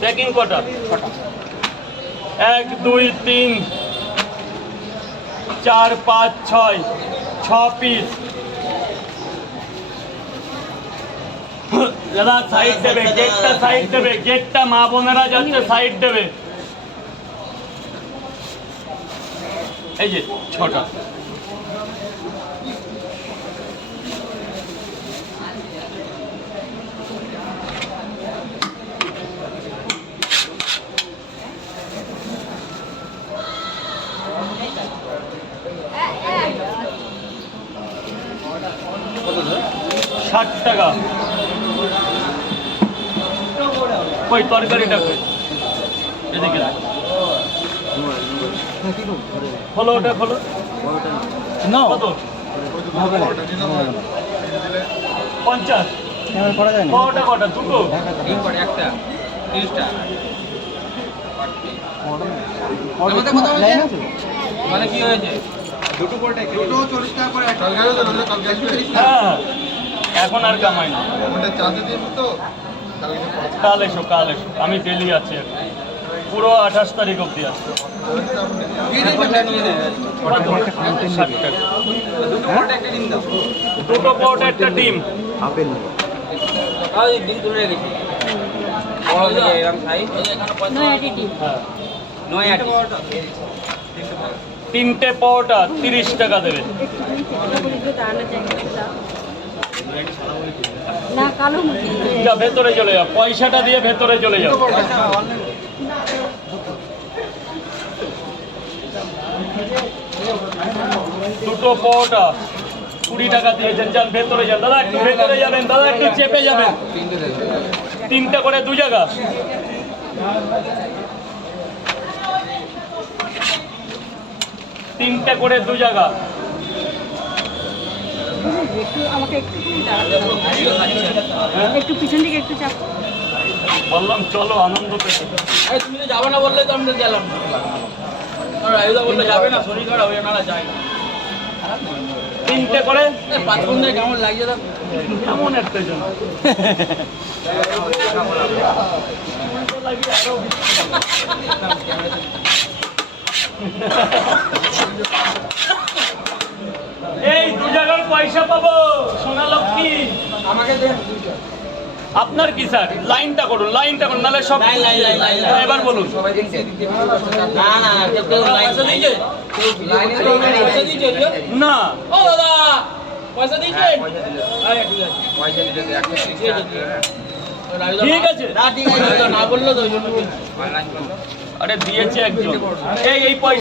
Packing কটা? 1 2 3 4 5 6 6 piece. দাদা side দেবে, গেটটা সাইড দেবে, গেটটা মা বোনেরা যাচ্ছে সাইড দেবে। এই যে 6টা। ষাট টাকা। কই তরকারিটা কই? এদিকে খোলো, ওটা খোলো। না কত? 50 করা যায় না। কটা কটা? দুটো? একটা 30 টাকা। মানে কি হয়েছে? দুটো 40 টাকা করে। হ্যাঁ, এখন আর কামাই না। কাল এসো, কাল এসো, আমি ডেলি আছি পুরো 28 তারিখ অবধি আছি। দুটো পরোটা একটা ডিম। ডিম তুলে রেখেছি। বড় দিকে এরকম সাইজ। 9 ডিম। হ্যাঁ, 9 তিনটে পরোটা 30 টাকা দেবে। না কালো মুরগি। যা ভেতরে চলে যাও, পয়সাটা দিয়ে ভেতরে চলে যাও। দুটো পরোটা 20 টাকা দিয়েছেন, যান ভেতরে যান। দাদা একটু ভেতরে যাবেন, দাদা একটু চেপে যাবেন। তিনটে করে 2 জায়গা। তিনটে করে 2 জায়গা। একটু আমাকে একটু পিছন দিকে একটু চাপ। বললাম চলো আনন্দ পেতে। তুমি তো যাবে না বললে তো আমি তো গেলাম। আর আয়ুদা বললে যাবে না, শরীর খারাপ হয়ে না যায় না। তিনটে করে 5 ঘন্টায় কেমন লাগছে দাদা? এমন একটা জন এই 2 জায়গার পয়সা পাবো সোনা লক্ষ্মী। আমাকে দেন। আপনার কি স্যার? লাইনটা করুন, লাইনটা করুন, নাহলে সব লাইন। এবার বলুন। সবাই দিচ্ছে। না না, কেউ পয়সা দিয়েছে? পয়সা দিয়েছে? না ও দাদা পয়সা দিয়েছে? আরে ঠিক আছে। পয়সা দিয়েছে ঠিক আছে, না ঠিক আছে, না বললো তো ওই জন্য। আরে দিয়েছে একজন। এই পয়সা